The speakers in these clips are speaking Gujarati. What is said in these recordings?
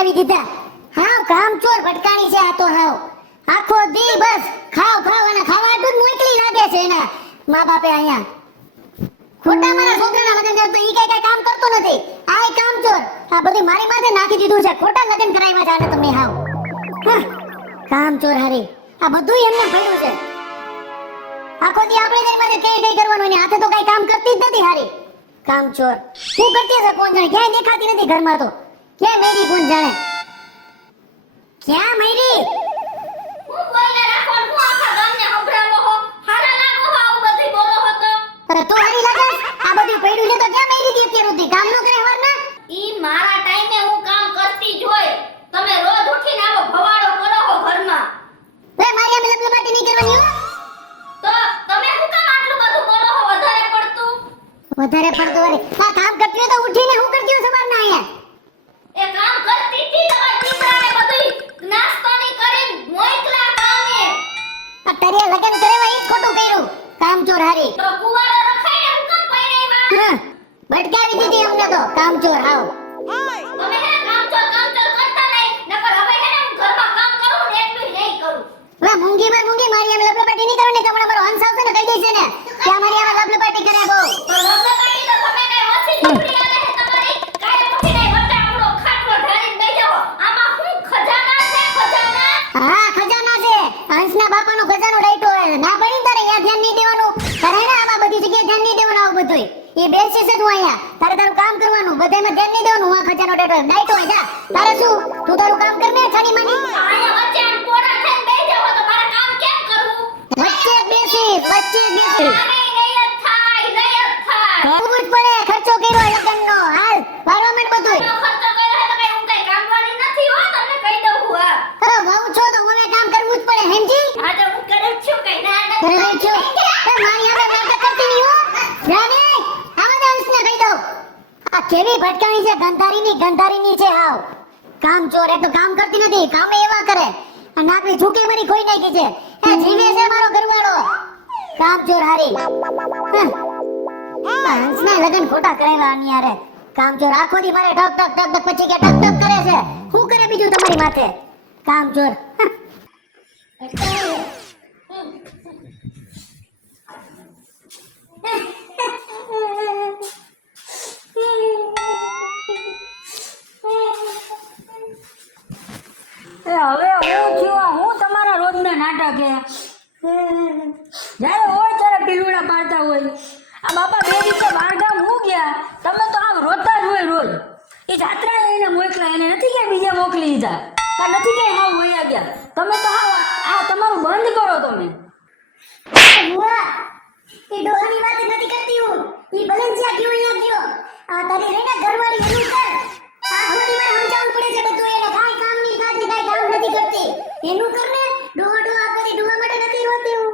કરાવી દીધા. હા કામચોર ભટકાણી છે આ તો. હાવ આખો દી બસ ખાવ ખાવ અને ખાવાટું જ મોકલી લાગે છે એના મા બાપે અહીંયા. ખોટા મારા છોકરાના લગ્ન કરતો ઈ કઈ કામ કરતો નથી. આ કામચોર આ બધી મારી માથે નાખી દીધું છે. ખોટા લગ્ન કરાવ્યા છે આને તમે. હાવ કામચોર હારી આ બધું એમને પડ્યું છે. આખો દી આપણે ઘરમાં કઈ કરવાનું એની હાથે તો કઈ કામ કરતી જ નથી. હારી કામચોર શું કરતી હશે કોણ જાણે. ક્યાંય દેખાતી નથી ઘરમાં તો. ક્યાં મેરી કોણ જાણે. ક્યાં મેરી હું બોલને રાખો હું આખા ગામને સંભળાવો હો. હારા લાગો હો આવું બધું બોલો હો તો. અરે તો હારી લાગે આ બધું પડ્યું છે તો ક્યાં મેરી દી અત્યારે સુધી કામ ન કરે હવારના. ઈ મારા ટાઈમે હું કામ કરતી જ હોય. તમે રોજ ઉઠીને આવો ભવાડો કરો હો ઘરમાં. લે મારી આમે લબલબાટી નહીં કરવાની હો. તો તમે શું કામ આટલું બધું બોલો હો વધારે પડતું. વધારે પડતું વારે આ કામ કરતી હોય તો ઉઠીને હું કરતી હોય સવારના અહીંયા. એ કામ કરતી હતી તમાર દીકરાને બધું નાસ્તોની કરીને મોકલા કામે. આ તારે લગન કરેવા ઈ જ ખોટું કર્યું. કામચોર હારી તો કુવાડો રખાઈને હું કામ પહેરેવા. ભટકાવી દીધી અમને તો કામચોર. હાવ તમે હે કામચોર કરતા નહીં. નકર હવે હે ને હું ઘરમાં કામ કરું ને એટલું નહીં કરું. લે મૂંગી મારી આમે લબલબાટી નહીં કરવાની. તમને મારો હંસ આવશે ને કહી દઈશ ને કે આ મારી આમે લબલબાટી કરે બહુ. તો લબલબાટી તો તમે કઈ ઓછી લીમડી આલે હે તમારી. કાય મુઠી નહીં વટા આપણો ખાટલો ઢાળીને બેહી જાઓ. આમાં શું ખજાના છે ખજાના. હા ખજાના છે. હંસના બાપાનો ખજાનો રાઈટો હોય. ના પડી તારે યા ધ્યાન નહીં દેવાનું. તારે ને આમાં બધી જગ્યાએ ધ્યાન નહીં દેવાનું. આવું બધુંય એ બેસી છે તું અહીંયા. તારે તારું કામ કરવાનું. બધામાં ધ્યાન નહીં દેવાનું. આ ખજાનો રાઈટો હોય. જા તારે શું તું તારું કામ કર ને છાની માની. આયા વચ્ચે આમ કોડા થઈને બેહી જાઓ તો મારે કામ કેમ કરવું. વચ્ચે જ બેસી. આને નહીં જ થાય. કરવું જ પડે. ખર્ચો કર્યો લગનનો. હાલ વારવા માંડ બધુંય. એનો ખર્ચો કર્યો હે તો કઈ હું કઈ કામવાળી નથી હો. તમને કહી દઉં હું આ. અરે વહુ છો તો મને કામ કરવું જ પડે. સમજી આજે હું કરું છું કઈ ના અરે નથી. છો એ મારી આમે નાટક કરતી નહીં હો. જાને આમાં હંસને કહી દઉં. આ કેવી ભટકાણી છે. ગંધારીની છે. હાવ કામચોર. એક તો કામ કરતી નથી. કામે એવા કરે. આ નાકની ઝૂકી મરી ખોઈ નાખી છે. એ જીવે છે મારો ઘરવાળો. કામચોર હારી હંસના લગન ખોટા કરાવ્યા આની હારે. કામચોર આખો દી મારે ઠક ઠક પછી કે ઠક ઠક કરે છે. શું કરે બીજું તમારી માથે કામચોર. હવે હું થયું હું તમારા રોજના નાટક હે. જ્યારે હોય ત્યારે પીલુડા પાડતા હોય. આ બાપા 2 દિવસે બહારગામ હું ગયા. તમે તો આમ રોતા જ હોય રોજ. એ જાત્રા એને મોકલા એને નથી કે બીજા મોકલી દીધા. આ નથી કે હા વયા ગયા. તમે તો આ તમારું બંધ કરો તમે. વાહ એ ડોહાની વાત નથી કરતી હું. ઈ બલંજિયા ક્यों અહીંયા ગયો. આ તારી રેના ઘરવાળી એનું કર. આ હોતી મારે સમજાવવું પડે છે બધું. એને કાઈ કામ નહીં કાઈ કામ નથી કરતી. એનું કર ને. ડોહો આખો ડોહા માટે નથી રોતી હું.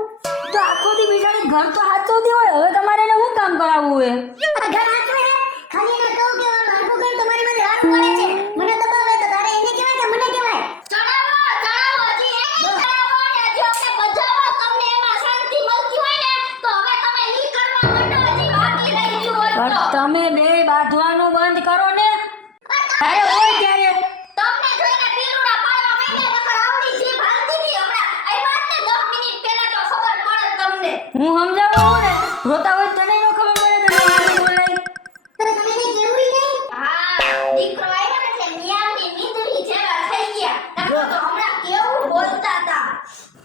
તો આખો દી બિચારી ઘર તો હાચવતી હોય. હવે તમારે એને શું કામ કરાવવું હે. આ ઘર હાચવે હે. ખાલી એને કહું કે આખું ઘર તમારી માટે રાડું કરે છે. મને દબાવે તો તારે એને કહેવાય કે મને કહેવાય. ચડાવો હજી એક ચડાવો ને જો કે બજાવો તમને એમાં શાંતિ મળતી હોય ને તો હવે તમે ઈ કરવા માંડો. હજી બાકી રહી ગયું હોય પણ તો. તમે બે બાંધવાનું બંધ કરો ને. અરે હોય ત્યારે તમને જોઈને પીલુડા પાડવા માંડ્યા. નકર આવડી જીભ હાલતી ની હમણાં. આ વાતને 10 મિનિટ પહેલા તો ખબર પડે તમને. હું સમજાવું ને રોતા હોય તને ન ખબર પડે. તને મારે બોલાય તો તમે એને કેવું નહીં. હા દીકરો આવ્યો ને એટલે મિયાની નીંદરી જેવા થઈ ગયા. નકર તો હમણાં કેવું બોલતા હતા.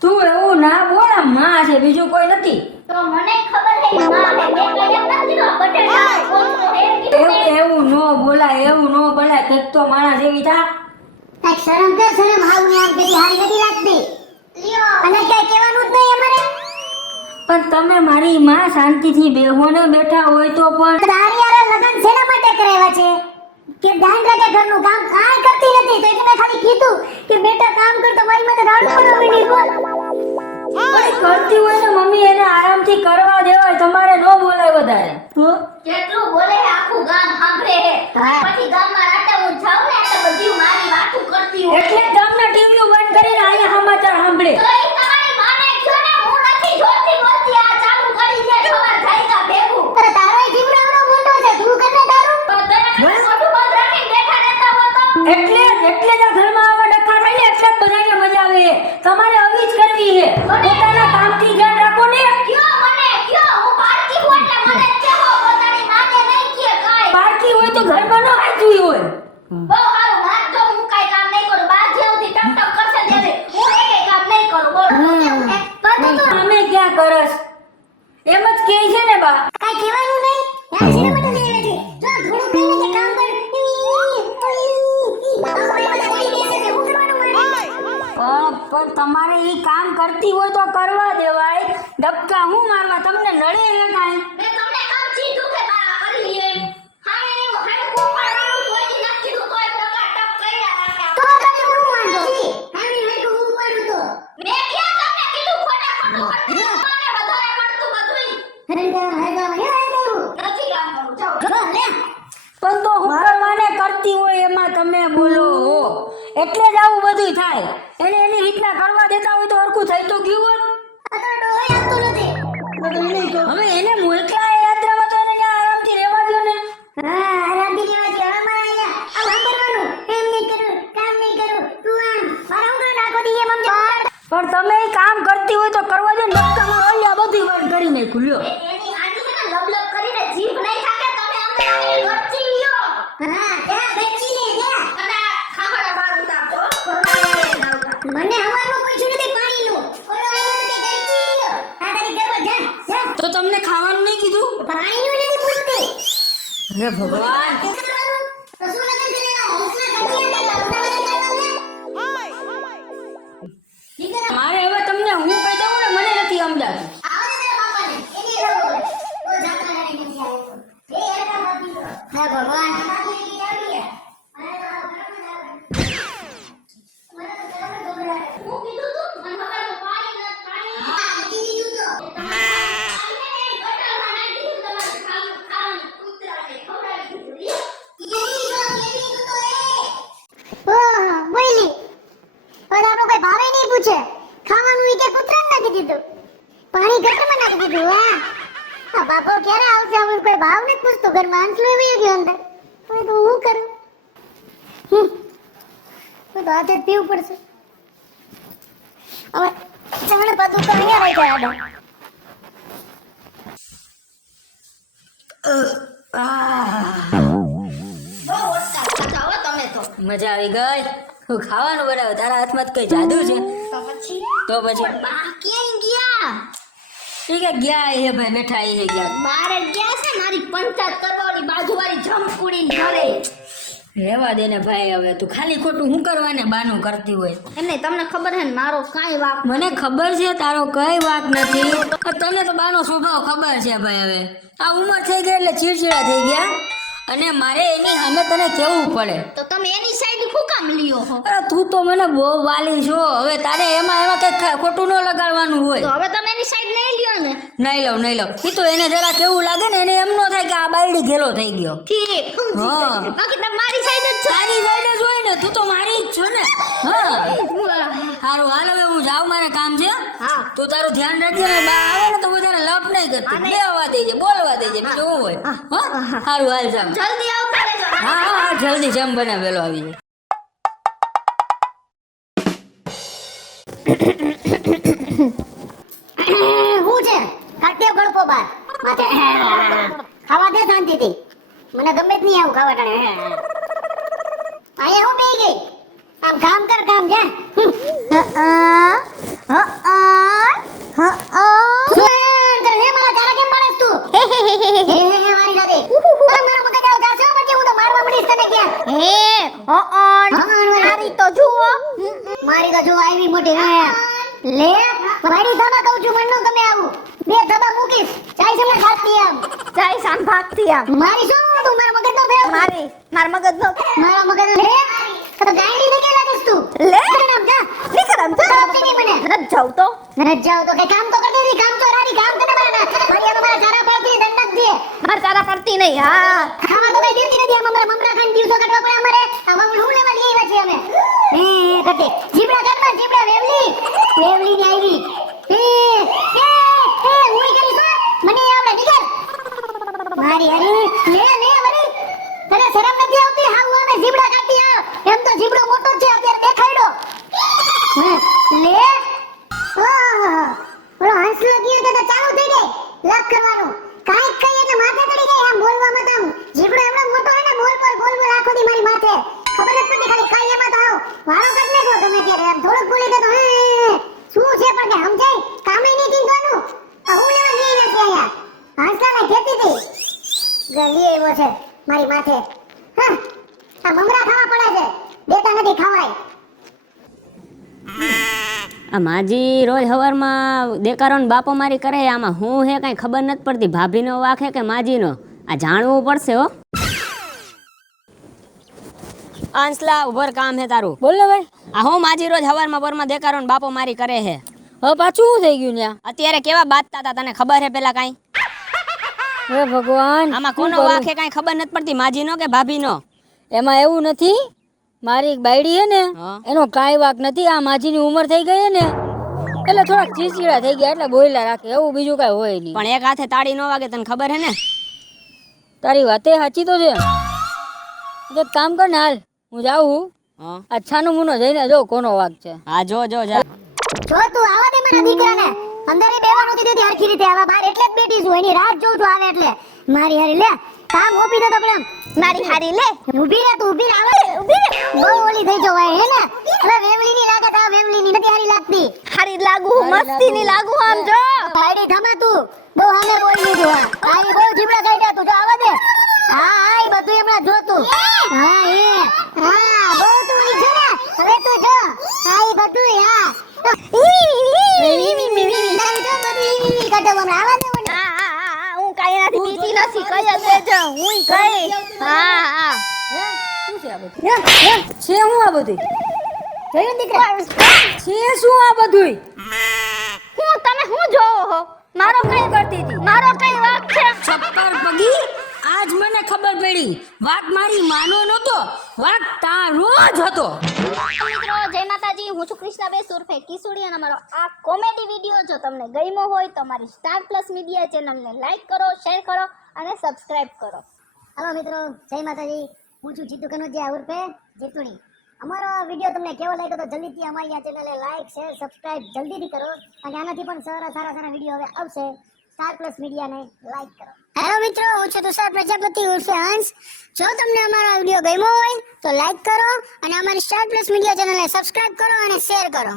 તું એવું ના બોલ. આ માં છે બીજું કોઈ નથી. તો મને ખબર હે માં હે. મેં કઈ એમ નથી કીધું બટેટા કોસો એમ કીધું મેં. એવું નો બોલાય કંઈક તો માણસ એવી થા. કાઈ શરમ કર. શરમ હાવ ને આમ કરી હારી નથી લાગતી. લ્યો અને કઈ કહેવાનું જ નહીં અમારે. પણ તમે મારી માં શાંતિથી બેહો ને બેઠા હોય તો પણ તારી યાર લગન શેના માટે કરાવ્યા છે કે ધ્યાન રાખે ઘરનું કામ કાંઈ કરતી નથી. તો એટલે મેં ખાલી કીધું કે બેટા કામ કર તો મારી માથે રાડું પડવા માંડી બોલ. કોઈ કરતી હોય ને મમ્મી એને આરામથી કરવા દેવાય. તમારે નો બોલાય વધારે. તો જેટલું બોલે હે આખું ગામ સાંભળે હે. હા. પછી ગામમાં રાતે હું જાઉં ને એટલે બધી મારી વાતું કરતી હોય. એટલે ગામના ટીવીઓ બંધ કરીને અહીંયા સમાચાર સાંભળે. તો ઈ તમારી માને કયો ને હું નથી જોતી બોલતી. આ ચાલુ કરી દે ખબર થાય કા ભેગું. અરે તારો જીવડાવડો મોટો છે. તું કરને તારું. તો તમે ખાલી મોઢું બંધ રાખીને બેઠા રહેતા હો તો. એટલે એટલે જ આ ઘરમાં આવા ડખા થાય ને એટલે જ બધાને મજા આવે છે. તમારે આવી જ કરવી છે. પોતાના કામથી ધ્યાન રાખો ને. કયો મને કયો હું બાળકી હું એટલે મને જ કહેવો પોતાની માને નહીં કે કાંઈ બાળકી હોય તો ઘરમાં ન હાચવી હોય. બહુ સારું વાત જો હું કાંઈ કામ નહીં કરું બાર જેવથી ટક ટક કરશે ત્યારે હું એકેય કામ નહીં કરું બોલો પણ તું અમે ક્યાં કરસ એમ જ કહે છે ને બા. કાઈ કહેવાનું નહીં યાર સીને મને લઈ લેજે જો થોડું કહીને કે કામ કર પણ તમારે એ કામ કરતી હોય તો કરવા દેવાય. ધક્કા હું મારવા તમને નડે ને કાંઈ. મેં તમને કામ કીધું કે બા કરી લે હાણે હું હાણે કોપાળાનું કોઈ નથી કીધું તોય ટકા ટક કર્યા રાખ્યા તો તમે હું માંગો આની મેં હું પડું તો મેં ક્યાં તમને કીધું ખોટા ખોટું મને વધારે મળતું બધુંય હરગા નથી કામ કરું જાઓ જો લે પણ તો હું કરવાને કરતી હોય એમાં તમે બોલો હો. એટલે જ આવું બધું થાય. એને એની રીતના કરવા દેતા હોય તો હરખું થઈ તો ગયું હોત. આ તો ડોહી આવતું નથી હવે એને મોકલા એ યાત્રામાં તો એને ત્યાં આરામથી રહેવા દો ને. હા આરામથી રહેવાથી હવે મારે અહીંયા આ વાપરવાનું એમ નહીં કરું કામ નહીં કરું તું આમ મારા હું નાખો દી એમ સમજો પણ તમે એ કામ કરતી હોય તો કરવા દો ને. ધક્કામાં અહીંયા બધી વાત કરી નાખ્યું લ્યો. એની આંટી છે ને લબ કરીને જીભ નહીં થાકે તમે અમને વચ્ચી લ્યો હા ત્યાં બેચી લે ત્યાં અને ખાખડા બાર ઉતારતો મને હવાનું પૂછ્યું નથી પાણીનું ઓલો આવ્યો તો કે બેચી લ્યો આ તારી ઘરમાં જા જા તો તમને ખાવાનું નહીં કીધું? પાણીનું નથી પૂછતી હે ભગવાન. તો શું લગન છે લેવા હોસના કટિયા ને લાવતા મારે હવે તમને હું કહી દઉં ને મને નથી સમજાતું. આવે ને બાપાને એની રહો તો જાતા રહે નથી આવ્યો એ એકા બાપી તો હે ભગવાન બાપી કી આવી હું કીધું તું મને ખબર તો પાણી ન પાણી હા કીધું તો ગટરમાં નાખી દીધું તમારે ખાવાનું કૂતરાને ખવડાવી દીધું બોલી પણ આપણો કોઈ ભાવે નહીં પૂછે ખાવાનું ઈ કે કૂતરાને નાખી દીધું પાણી ગટરમાં નાખી દીધું વાહ આ બાપો ક્યારે આવશે આપણું કોઈ ભાવ નથી પૂછતો ઘરમાં અંસલો એવી ગયો અંદર હવે તો હું કરું તો આજે પીવું પડશે હવે જમણે પાછું તો અહીંયા રહી ગયા આડો બહુ ઓછા ખાતા હો તમે તો મજા આવી ગઈ. હું ખાવાનું બનાવ્યું તારા હાથમાં તો કઈ જાદુ છે? તો પછી બા ક્યાં ગયા ઠીક છે ગયા એ ભાઈ બેઠા એ ગયા. બારે ગયા છે મારી પંચાયત કરવાળી બાજુવાળી જમકુડીને ઘરે રહેવા દે ને ભાઈ. હવે તું ખાલી ખોટું હું કરવાને બાનું કરતી હોય. એમને તમને ખબર છે ને મારો કાંઈ વાક મને ખબર છે તારો કઈ વાત નથી. તને તો બાનો સ્વભાવ ખબર છે ભાઈ. હવે આ ઉંમર થઈ ગઈ એટલે ચીડચીડા થઈ ગયા અને મારે એની સામે તને કેવું પડે. તો તમે એની સાઈડ શું કામ લ્યો હો અરે તું તો મને બહુ વાલી છો. હવે તારે એમાં કઈ ખોટું ન લગાડવાનું તો હોય. હવે તમે એની સાઈડ નહીં લ્યો ને નહીં લઉં એ તો એને જરા કેવું લાગે ને એને એમ ન થાય કે આ બાયડી ઘેલો થઈ ગયો. ઠીક હા. બાકી તમે મારી સાઈડ જ છો તારી સાઈડ જ હોય ને. તું તો મારી જ છો ને. હા સારું હાલ હવે હું જાઉં મારે કામ છે. હા. તું તારું ધ્યાન રાખજે ને. બા આવે ને તો બધાને લપ નહીં કરતી. બેવા દેજે બોલવા દેજે બીજું શું હોય. હા સારું હાલ જામ. જલ્દી આવતા રહેજો હા જલ્દી જમ બને વેલો આવી જાય. હું છે કાટ્યો ગળપો બાર માથે ખાવા દે શાંતિથી મને ગમે જ નહીં આવું ખાવા ટાણે અહીંયા હું બેહી ગઈ આમ કામ કર કામ જા મારા ચારા કેમ પાડેસ તું મારી સાથે મારા મગજ આવ જાશે પછી હું તો મારવા મળીશ તને ક્યાં મારી તો જુઓ આવી મોટી લે મારી સામા કહું છું મનનો ગમે આવું બે થબા મૂકીશ ચાય સમય ખાતી આમ ચાય સામ ભાગતી આમ મારી શું તું મારા મગજ નો ફેર માર મગજ નો મારા મગજ નો લે તો ગાંડી ને કે લાગીશ તું લે નામ જા નીકળમ જા આપતી નહીં મને રજ જાવ તો કઈ કામ તો કરતી નથી કામ તો રાડી કામ કરે મારા મારી મારા ચારા પડતી દંડક દે માર ચારા પડતી નહીં હા ખાવા તો કઈ દેતી નથી આમ અમારા મમરા ખાઈને દિવસો કાઢવા પડે અમારે આમાં હું લેવા દઈએ એવા છે અમે કટે જીબડા કાઢવા જીબડા વેવલી ની આવી હું કરીશ મને આવડે નીકળ મારી હરી લે વળી તને શરમ નથી આવતી હા હું અમે જીબડા કાઢી આવ એમ તો જીબડો મોટો છે મારી માથે. હા, આ મમરા ખાવા પડે છે, દેતા નથી ખાવાય. આ માજી રોજ હવારમાં દેકારો ને બાપો મારી કરે આમાં હું હે કઈ ખબર નથી પડતી ભાભીનો વાક હે કે માજીનો આ જાણવું પડશે હો. આંસલા ઉભર કામ હે તારું. બોલ ને ભાઈ. આ હું માજી રોજ હવારમાં બરમાં દેકારો ને બાપો મારી કરે હે. હવે પાછું શું થઈ ગયું ત્યાં? અત્યારે કેવા બાતતા હતા તને ખબર હે પેલા કાઈ? હે ભગવાન, આમાં શું કોનો કરું? વાક હે કાઈ ખબર નથી પડતી માજીનો કે ભાભીનો? એમાં એવું નથી, મારી એક બાયડી હે ને હા. એનો કાંઈ વાક નથી. આ માજીની ઉંમર થઈ ગઈ હે ને એટલે થોડાક ચીચીડા થઈ ગયા એટલે બોયલા રાખે, એવું બીજું કાંઈ હોય નહીં. પણ એક હાથે તાળી ન વાગે તને ખબર હે ને? તારી વાતે સાચી તો છે. તો એક કામ કર ને, હાલ હું જાઉં, હા આ છાનું મુનો જઈને જો કોનો વાક છે. હા જો જો જા. જો તું આવા દે મારા દીકરાને, અંદર એ બેવાનું નથી દેતી હરખી રીતે. આવા બહાર એટલે જ બેઠી છું, એની રાત જોઉં છું આવે એટલે. મારી હારી લે કામ ઓપી દે તો પ્રેમ. મારી હારી લે. ઊભી રહે તું, ઊભી રહે, આવે ઊભી રહે. બહુ ઓલી થઈ જવાય હે ને. હવે વેમલીની લાગત, આ વેમલીની નથી હારી લાગતી. હારી લાગુ હું, મસ્તીની લાગુ આમ જો. મારી થમા તું બહુ સામે બોલી લીધું. હા આની બહુ જીબડા કાઢ્યા તું, જો આવા દે. હા હા એ બધું હમણાં જો તું. હા એ હા બહુ તું ઓલી છે ને, હવે તું જો. હા એ બધું હા હું કાઈ એનાથી બીતી નથી, કઈ જ દેજો હું કઈ. હા હા હે? શું છે આ બધું? છે શું આ બધું? જોયું દીકરા? છે શું આ બધું? હું તમે હું જોવો હો? મારો કઈ કરતી હતી મારો કઈ વાક છે? ચક્કર પગી, આજ મને ખબર પડી. વાત મારી માનો નતો, વાત તારો જ હતો. મિત્રો જય માતાજી, હું છું કૃષ્ણાબેન સુરફે કિસુડી અને અમારો આ કોમેડી વિડીયો જો તમને ગમ્યો હોય તો અમારી સ્ટાર પ્લસ મીડિયા ચેનલને લાઈક કરો, શેર કરો અને સબસ્ક્રાઇબ કરો. હાલો મિત્રો, જય માતાજી. હું છું જીતુ કનોજિયા ઉર્ફે જીતુણી. અમારો આ વિડીયો તમને કેવો લાગ્યો તો જલ્દીથી અમારી આ ચેનલને લાઈક શેર સબસ્ક્રાઇબ જલ્દીથી કરો. અને આનાથી પણ સારા વિડીયો હવે આવશે. સ્ટાર પ્લસ મીડિયાને લાઈક કરો. હેલો મિત્રો, હું છું તુષાર પ્રજાપતિ ઉર્ફે હંસ. જો તમને અમારો આ વિડીયો ગમ્યો હોય તો લાઈક કરો અને અમારી સ્ટાર પ્લસ મીડિયા ચેનલને સબસ્ક્રાઇબ કરો અને શેર કરો.